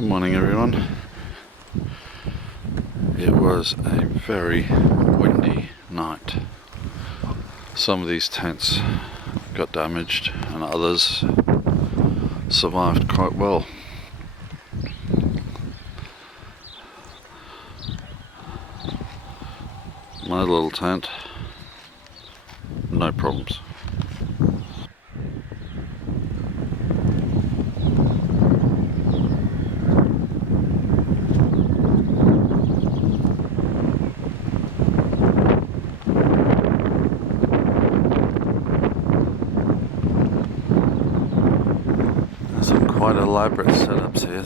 Good morning, everyone. It was a very windy night. Some of these tents got damaged and others survived quite well. My little tent, no problems. Some quite elaborate setups here.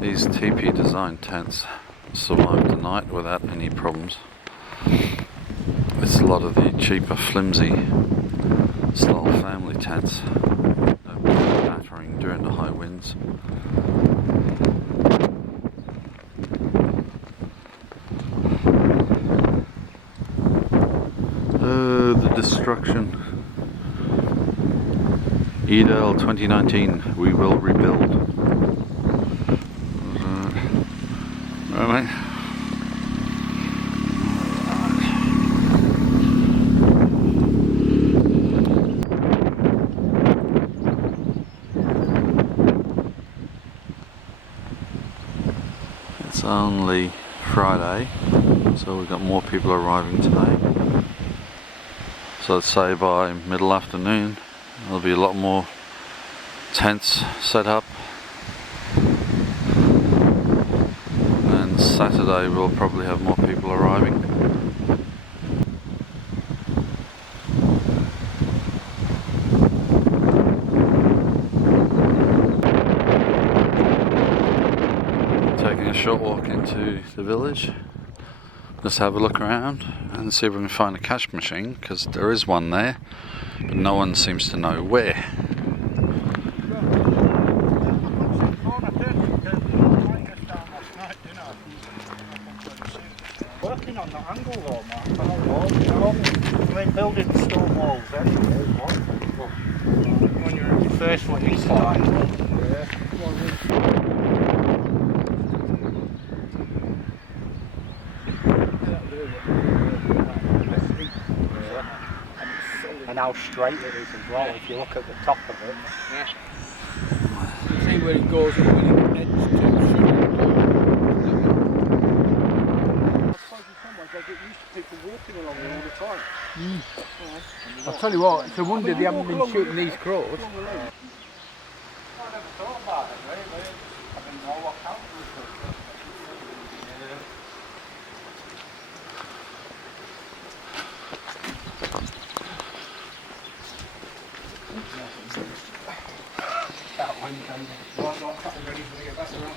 These teepee design tents survived the night without any problems. It's a lot of the cheaper flimsy style family tents that were battering during the high winds. The destruction. Edale 2019, we will rebuild. Right. It's only Friday, so we've got more people arriving today. So I'd say by middle afternoon there'll be a lot more tents set up, and Saturday we'll probably have more people arriving. Taking a short walk into the village, just have a look around and see if we can find a cash machine, because there is one there, but no one seems to know where. Working on that angle though, Mark, I don't know, I mean, building stone walls anyway, when you're your first one inside. And how straight it is as well, if you look at the top of it. Yeah. You see where it goes and when it ends to people walking along there all the time. I'll tell you what, it's a wonder they haven't been shooting these crows. I never thought about it really. I didn't know what happened with it. That one can ready for the get back around.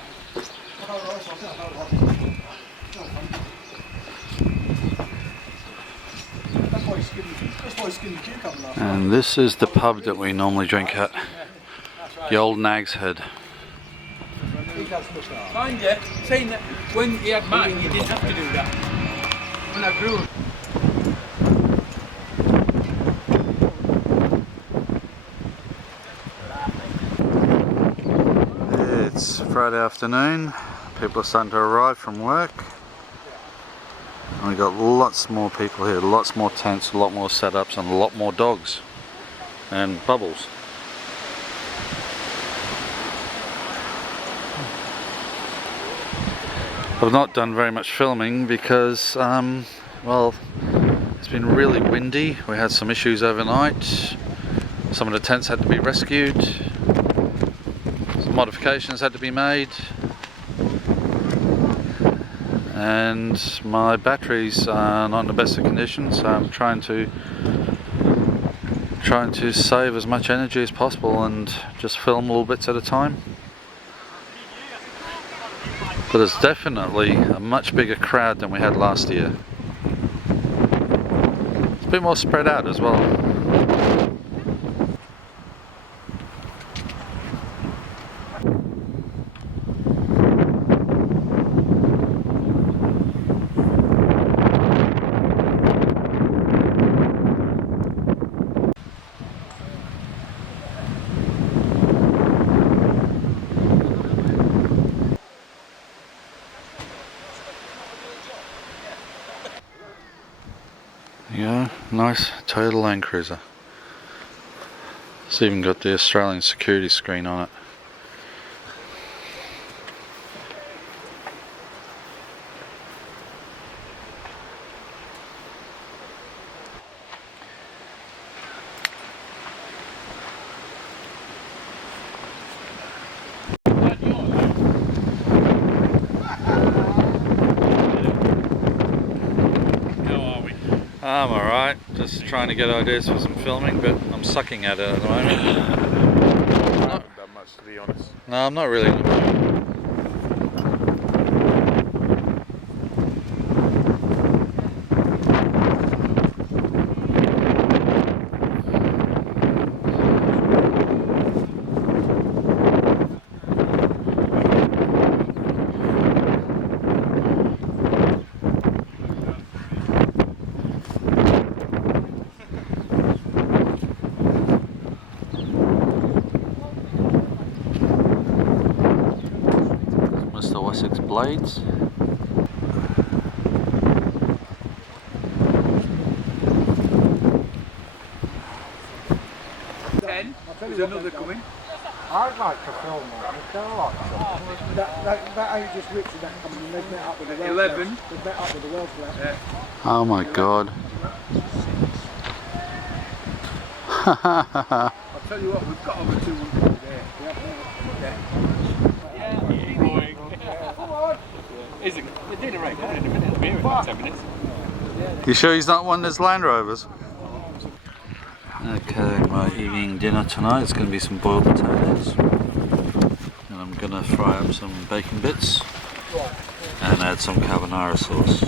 And this is the pub that we normally drink at, the Old Nag's Head. Mind you, saying that when he had mine, you didn't have to do that. When I grew up. It's Friday afternoon, people are starting to arrive from work. And we've got lots more people here, lots more tents, a lot more setups, and a lot more dogs and bubbles. I've not done very much filming because, well, it's been really windy. We had some issues overnight. Some of the tents had to be rescued. Some modifications had to be made. And my batteries are not in the best of condition, so I'm trying to save as much energy as possible and just film little bits at a time. But it's definitely a much bigger crowd than we had last year. It's a bit more spread out as well. Nice Toyota Land Cruiser. It's even got the Australian security screen on it. I'm alright, just trying to get ideas for some filming, but I'm sucking at it at the moment. Not that much, to be honest. No, I'm not really. Mr. Wessex blades. There's another coming. I'd like to film one. That ain't just Richard that coming and they've met up with the Welsh. 11. They've met up with the Welsh. Yeah. Oh my god. I'll tell you what, we've got over 200 there. Is it? It did right. We're in a minute. We're in about 10 minutes. You sure he's not one of those Land Rovers? Okay, my evening dinner tonight is going to be some boiled potatoes. And I'm going to fry up some bacon bits and add some carbonara sauce.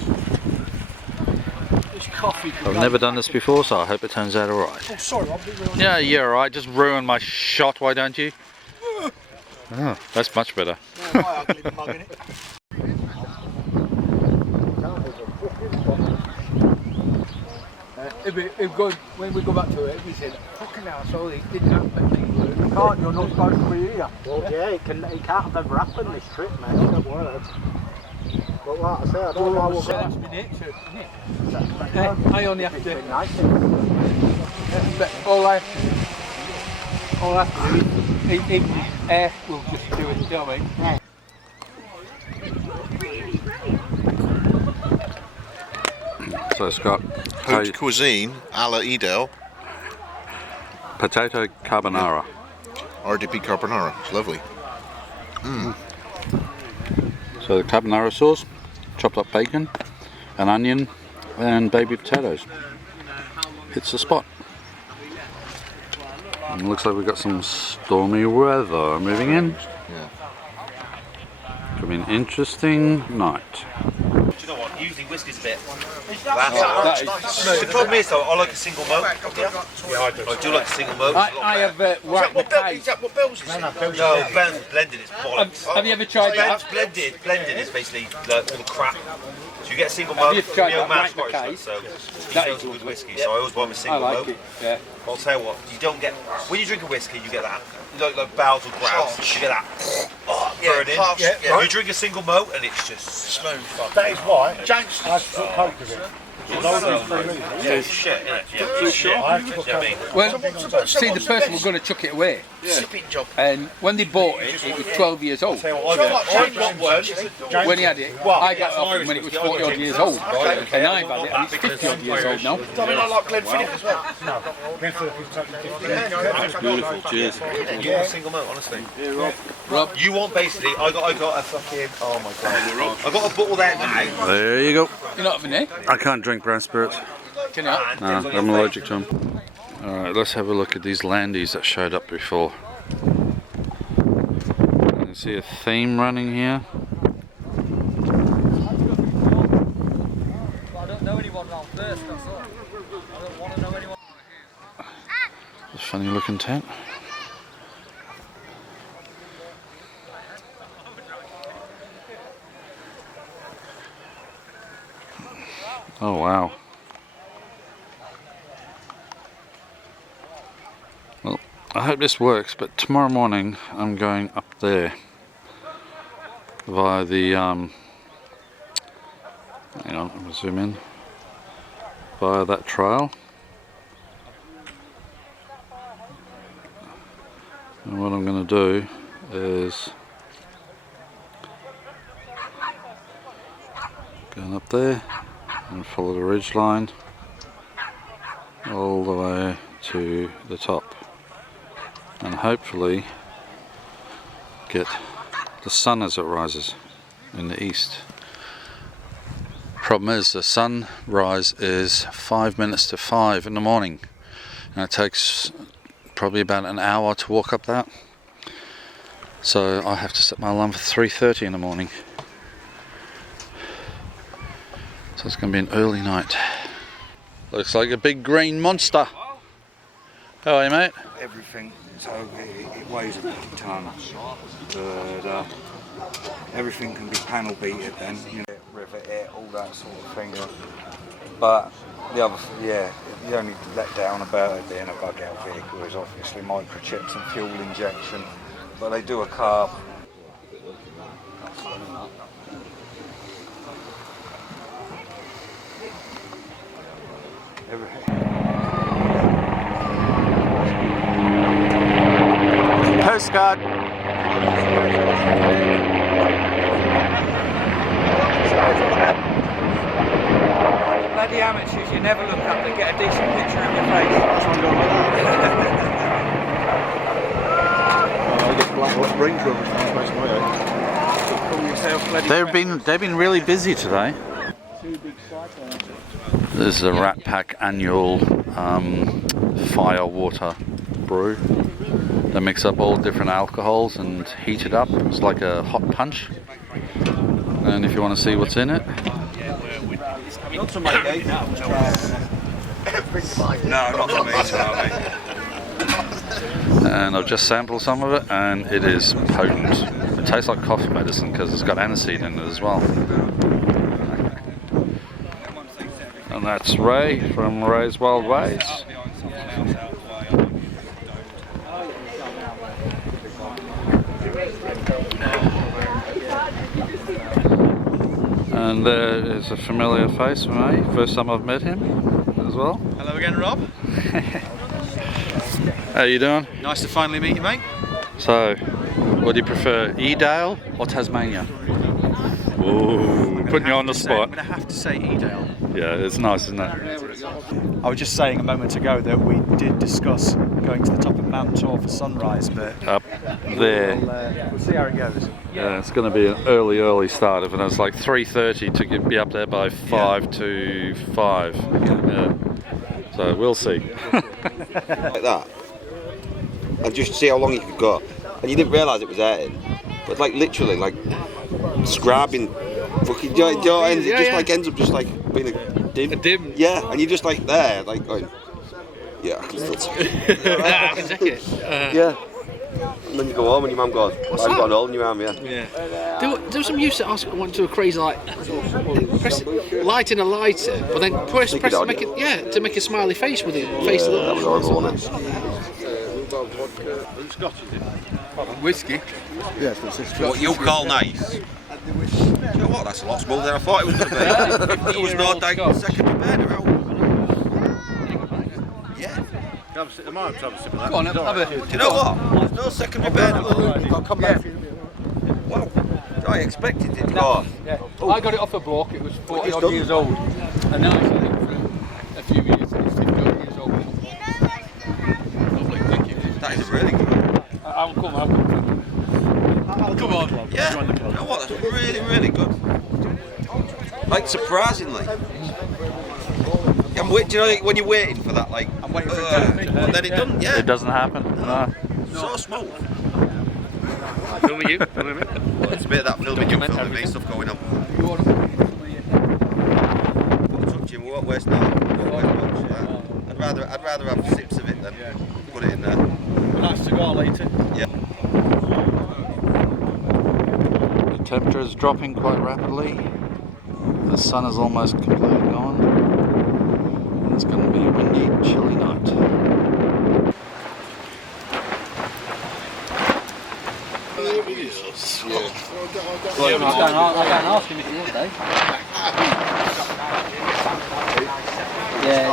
I've never done this before, so I hope it turns out alright. Oh, sorry, I'll be real. Yeah, you're alright. Just ruin my shot, why don't you? Oh, that's much better. When we go back to it, we said, fucking hell, so it didn't happen. You can't, you're not supposed to be here. Well, yeah, it can't have ever happened this trip, mate. Don't worry. But like I say, I don't know what That's my nature, isn't it? I only have to. All I have to do is, even the air will just do it, you know what I mean? Yeah. So it's got Haute cuisine a la Edale. potato carbonara. RDP carbonara. It's lovely. So the carbonara sauce, chopped up bacon, an onion, and baby potatoes. Hits the spot. And it looks like we've got some stormy weather moving in. Yeah. Could be an interesting night. Do you know what? Usually whiskey's a bit. The problem is though, I like a single malt. Yeah, I do like a single malt. I have white Is that what Bell's is? No, Bell's blended is bollocks. Have you ever tried Bell's that? blended is basically like all the crap. So you get a single malt, you tried real that mash white Scottish, Mackay? so That it goes with whiskey. So I always buy my I single like malt. it, yeah. But I'll tell you what, you don't get when you drink a whiskey, you get that like bowels or grouse. You get that burning. You drink a single malt and it's just smooth. That is why. James, I took coke with it. Yeah, shit, innit? Well, see, the person was going to chuck it away. And when they bought it, it was 12 years old. When he had it, I got it off him when it was 40 odd years old. And I've had it and it's 50 odd years old now. I mean, I like Glenfiddich as well. No, Glenfiddich is totally different. Beautiful, cheers. You want a single malt, honestly. Rob, you want basically, I got a fucking, oh my god. I got a bottle there now. There you go. you're not having it? I can't drink brown spirits. Can you? No, I'm allergic to them. Alright, let's have a look at these landies that showed up before. You can see a theme running here. I don't know anyone around first, that's all. I don't want to know anyone. A funny looking tent. Oh wow. Well, I hope this works, but tomorrow morning I'm going up there via the hang on, I'm gonna zoom in, via that trail. And what I'm going to do is going up there and follow the ridge line all the way to the top, and hopefully get the sun as it rises in the east. Problem is, the sunrise is 5 minutes to 5 in the morning, and it takes probably about an hour to walk up that, so I have to set my alarm for 3:30 in the morning. So it's going to be an early night. Looks like a big green monster. How are you, mate? Everything, so it weighs a ton, but everything can be panel beated then, you know, rivet it, all that sort of thing. But the other, the only let down about it being a bug out vehicle is obviously microchips and fuel injection, but they do a carb. Postcard. Bloody amateurs, you never look up to get a decent picture of your face. That's what I'm going like that. I get black Range Rovers now, most of my own. They've been really busy today. This is a Rat Pack annual fire water brew. They mix up all different alcohols and heat it up. It's like a hot punch. And if you want to see what's in it, Not to make it. No, not to me, Charlie. and I've just sampled some of it, and it is potent. It tastes like cough medicine because it's got aniseed in it as well. And that's Ray from Ray's Wild Ways. And there is a familiar face for me. First time I've met him as well. Hello again, Rob. How you doing? Nice to finally meet you, mate. So, what do you prefer, Edale or Tasmania? Ooh, putting you on the spot. I'm going to have to say Edale. Yeah, it's nice, isn't it? I was just saying a moment ago that we did discuss going to the top of Mount Tor for sunrise, but Up there. we'll see how it goes. Yeah, it's going to be an early start. If it's like 3:30 to be up there by 5 to 5. Yeah. So we'll see. Like that, and just see how long you could go, and you didn't realise it was airting, but like literally like scrabbing, fucking, it just like ends up just like being a dim. Yeah, and you're just like there, like going, yeah, I can still take it. I can take it. Yeah. And then you go home and your mum goes, I've got an hole in your arm, yeah. There was some use that I went to a crazy like light in a lighter, but then press to make it, to make a smiley face with it. Face a That was horrible, wasn't it? Whiskey. What you call nice? You know what? That's a lot smoother than I thought it was going to be. There was no secondary burner out. Yeah. I might have a sip of that. Go on, have a. Do you know what? There's no secondary burner. I'll come back. Wow. I expected it. No. Yeah. I got it off a bloke, it was 40 odd years old. And now it's only for a few years, and it's 50 odd years old. Lovely, thank you. That is really good. I'll come. Come on. Yeah. You know what? That's really, really good. Like, surprisingly. Do you know when you're waiting for that, like, I'm waiting for it but then it doesn't, yeah. It doesn't happen. No. So smooth. Filming you, filming me. Well, it's a bit of that filming you, filming me, stuff going on. Touch him, we won't waste now. Yeah. I'd rather have sips of it than put it in there. A nice cigar later. Yeah. The temperature is dropping quite rapidly. The sun is almost completely gone. And it's going to be a windy, chilly night. I can't ask him if he would, eh? Yeah,